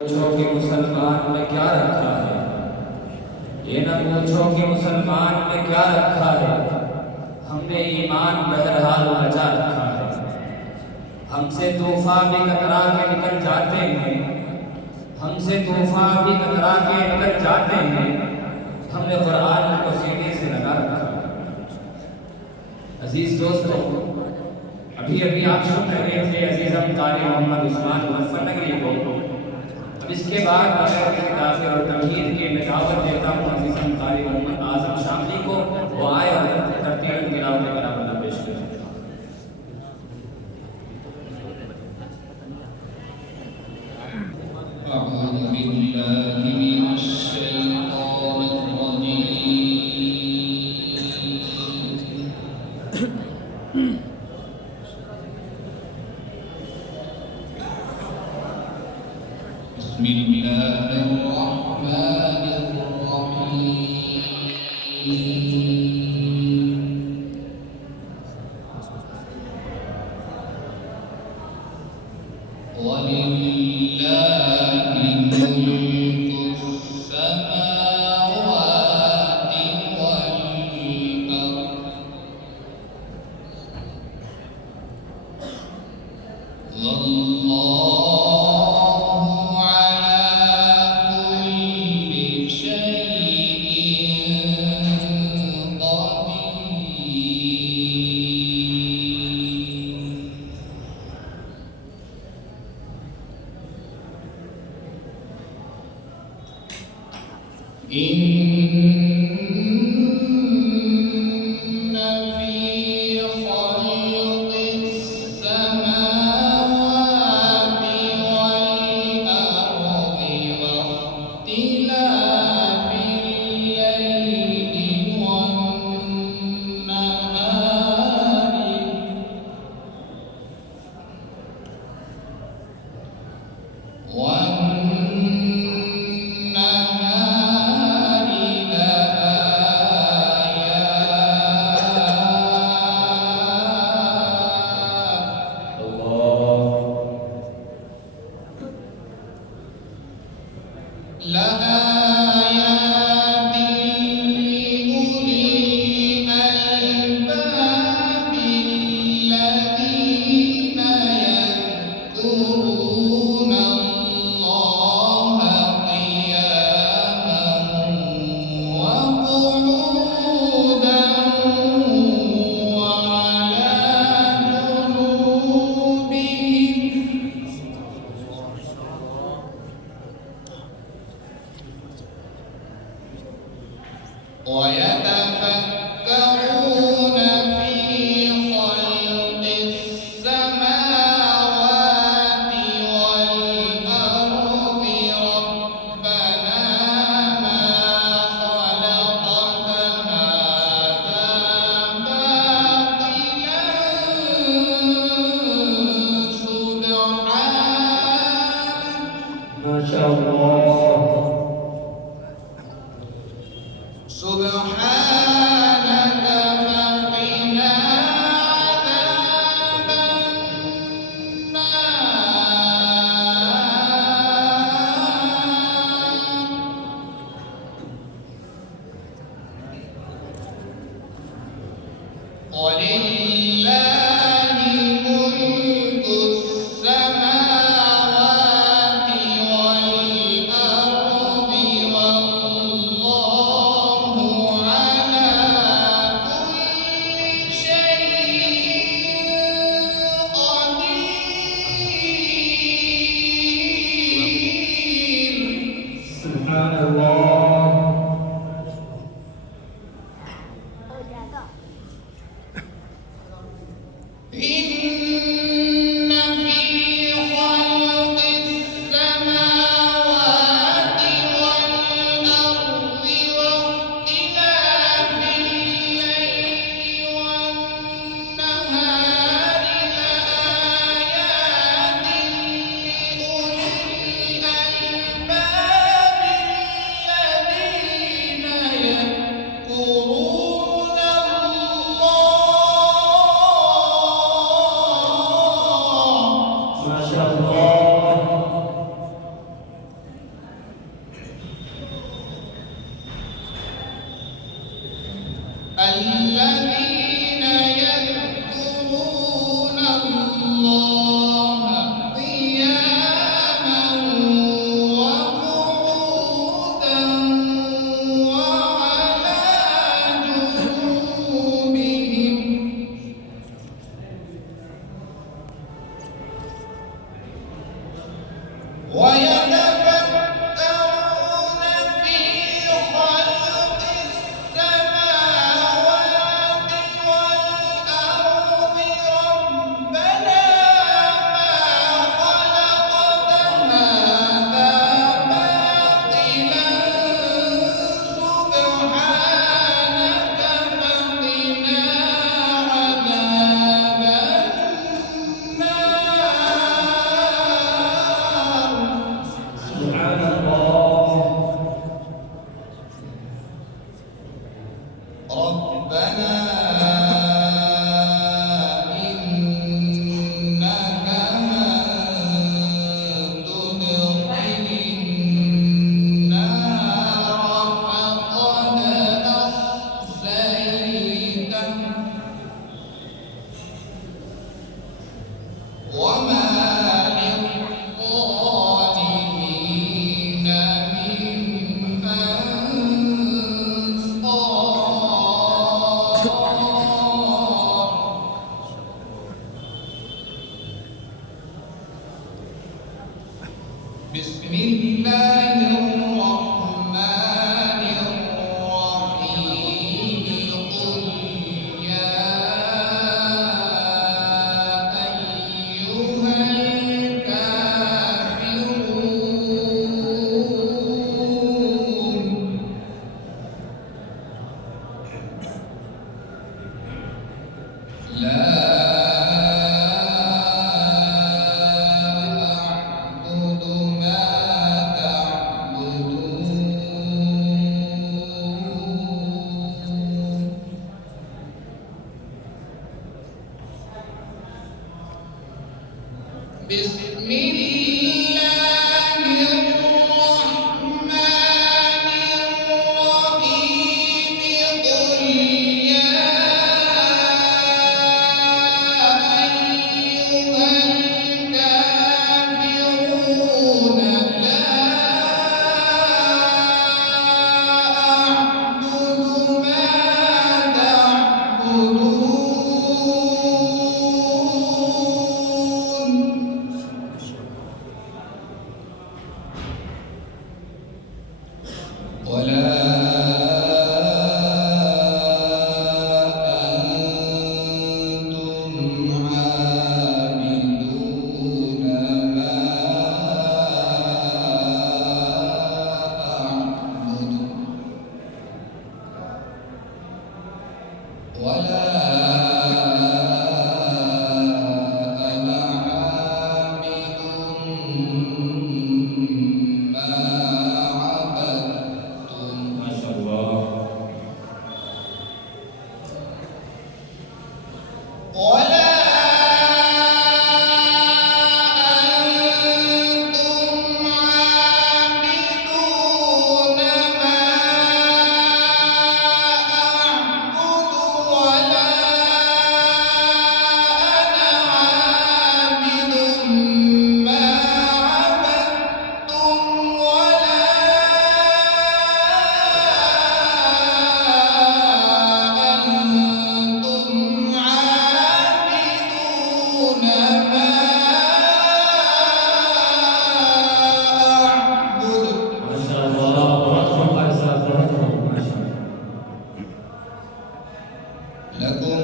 पूछो कि मुसलमान में क्या रखा है, ये न पूछो कि मुसलमान में क्या रखा है। हमने ईमान बहरहाल बचा रखा है। हमसे तूफान भी कतरा के निकल जाते हैं, हमसे तूफान भी कतरा के निकल जाते हैं। हमने कुरान को सीने से लगा रखा है। अजीज दोस्तों, अभी अभी आप सुन रहे थे अजीज़म कारी मोहम्मद उस्मान मुज़फ्फरनगरी को। अब इसके बाद बगैर किसी काफिर और तमहीद के मैं दावत देता हूँ अजीज़म कारी मोहम्मद आज़म शामली को, वो आए और तरतीब तिलावत कलाम पेश करें। अऊज़ु बिल्लाहि मिनश शैतानिर रजीम। बिस्मिल्लाहिर रहमानिर रहीम। वलिल्लाहि मुल्कुस समावाति वल अर्द वल्लाहु अला कुल्ली शैइन क़दीर। इन्न फ़ी ख़ल्क़िस समावाति वल अर्दि वख्तिलाफ़िल लैलि वन्नहारि لآيات لأولي الألباب الذين يذكرون الله قياما وقعودا وعلى جنوبهم ويتفكرون في خلق السماوات والأرض ربنا ما خلقت هذا باطلا سبحانك ما شاء الله سبحانك فقنا عذاب النار ولله ملك السماوات والأرض والله على ويتفكرون في خلق السماوات والأرض ربنا ما خلقت هذا باطلا سبحانك فقنا عذاب النار. سبحان الله. ربنا إنك من تدخل النار فقد أخزيته وما للظالمين من أنصار. بسم الله الرحمن الرحيم. قل يا أيها الكافرون لا أعبد ما تعبدون بسم الله الرحمن الرحيم. قل يا أيها الكافرون لا أعبد ما تعبدون ولا أنتم عابدون ما أعبد ولا أنا عابد ما عبدتم. ما شاء الله. ولا أنتم عابدون ما أعبد ولا أنا عابد ما عبدتم ولا أنتم عابدون ما أعبد. ما شاء الله. برافو، ما شاء الله. لكم